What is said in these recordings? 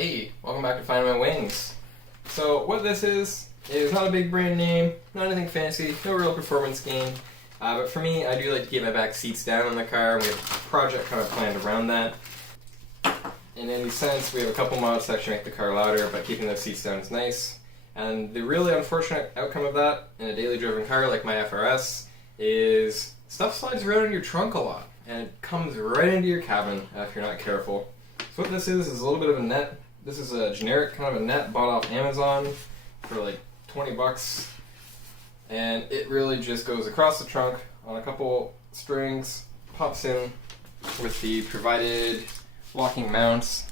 Hey, welcome back to Find My Wings. So what this is not a big brand name, not anything fancy, no real performance gain. But for me, I do like to get my back seats down in the car, and we have a project kind of planned around that. In any sense, we have a couple mods to actually make the car louder, but keeping those seats down is nice. And the really unfortunate outcome of that in a daily driven car like my FRS is stuff slides around in your trunk a lot, and it comes right into your cabin if you're not careful. So what this is a little bit of a net. This is a generic kind of a net bought off Amazon for like 20 bucks. And it really just goes across the trunk on a couple strings, pops in with the provided locking mounts.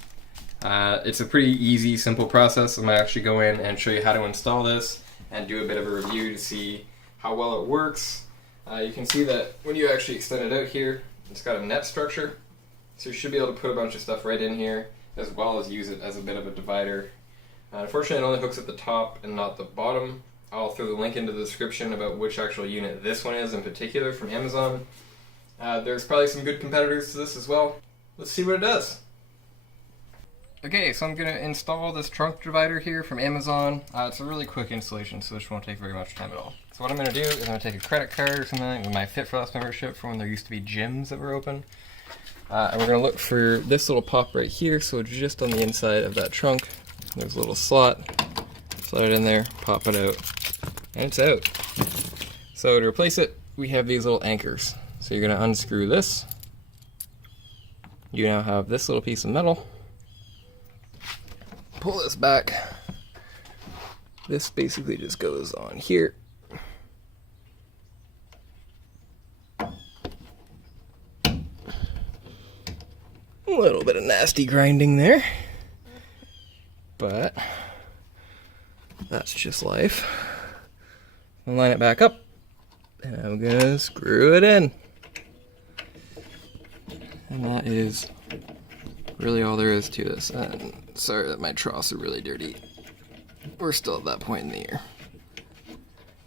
It's a pretty easy, simple process. I'm going to actually go in and show you how to install this and do a bit of a review to see how well it works. You can see that when you actually extend it out here, it's got a net structure. So you should be able to put a bunch of stuff right in here, as well as use it as a bit of a divider. Unfortunately, it only hooks at the top and not the bottom. I'll throw the link into the description about which actual unit this one is in particular from Amazon. There's probably some good competitors to this as well. Let's see what it does. Okay, so I'm going to install this trunk divider here from Amazon. It's a really quick installation, so this won't take very much time at all. So what I'm going to do is I'm going to take a credit card or something with my Fit for Less membership from when there used to be gyms that were open. And we're going to look for this little pop right here, so just on the inside of that trunk, there's a little slot. Slide it in there, pop it out, and it's out. So to replace it, we have these little anchors. So you're going to unscrew this. You now have this little piece of metal. Pull this back. This basically just goes on here. A little bit of nasty grinding there, but that's just life. I'll line it back up, and I'm gonna screw it in. And that is really all there is to this. And sorry that my troughs are really dirty. We're still at that point in the year.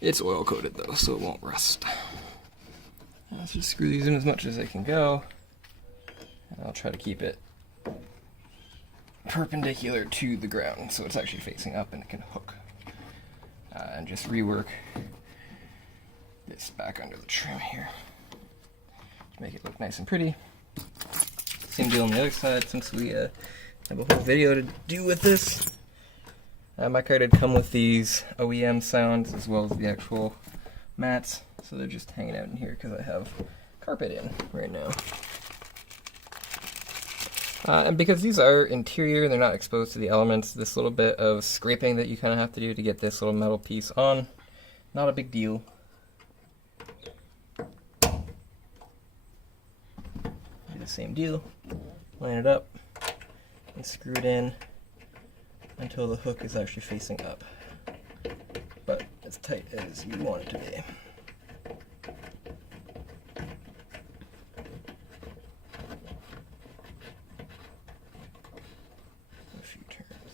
It's oil coated though, so it won't rust. Let's just screw these in as much as I can go. I'll try to keep it perpendicular to the ground so it's actually facing up and it can hook. And just rework this back under the trim here to make it look nice and pretty. Same deal on the other side, since we have a whole video to do with this. My car did come with these OEM sounds as well as the actual mats, so they're just hanging out in here because I have carpet in right now. And because these are interior, they're not exposed to the elements, this little bit of scraping that you kind of have to do to get this little metal piece on, not a big deal. Do the same deal, line it up, and screw it in until the hook is actually facing up, but as tight as you want it to be.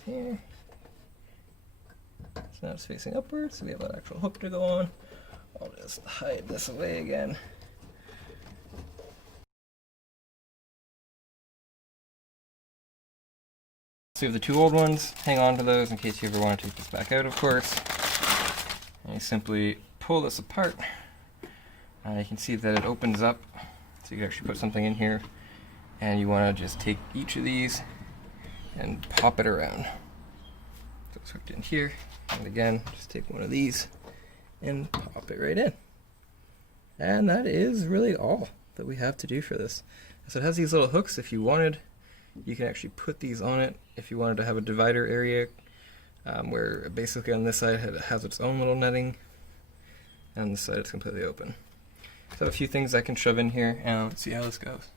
Here. So now it's facing upwards, so we have an actual hook to go on. I'll just hide this away again. So we have the two old ones. Hang on to those in case you ever want to take this back out, of course. And you simply pull this apart. You can see that it opens up, so you can actually put something in here. And you want to just take each of these and pop it around. So it's hooked in here, and again, just take one of these and pop it right in. And that is really all that we have to do for this. So it has these little hooks. If you wanted, you can actually put these on it if you wanted to have a divider area, where basically on this side it has its own little netting, and on this side it's completely open. So I have a few things I can shove in here, and let's see how this goes.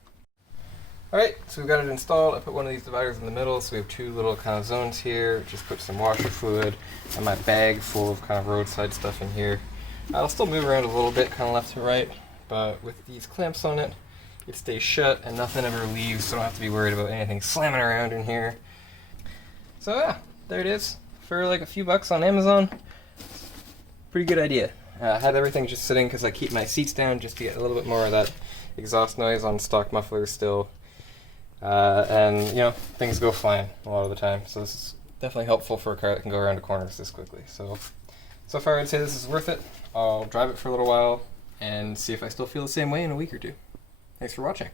Alright, so we've got it installed. I put one of these dividers in the middle, so we have two little kind of zones here. Just put some washer fluid and my bag full of kind of roadside stuff in here. I'll still move around a little bit, kind of left to right, but with these clamps on it, it stays shut and nothing ever leaves, so I don't have to be worried about anything slamming around in here. So yeah, there it is. For like a few bucks on Amazon, pretty good idea. I had everything just sitting because I keep my seats down just to get a little bit more of that exhaust noise on stock mufflers still. and you know, things go fine a lot of the time. So this is definitely helpful for a car that can go around the corners this quickly. So far I'd say this is worth it. I'll drive it for a little while and see if I still feel the same way in a week or two. Thanks for watching.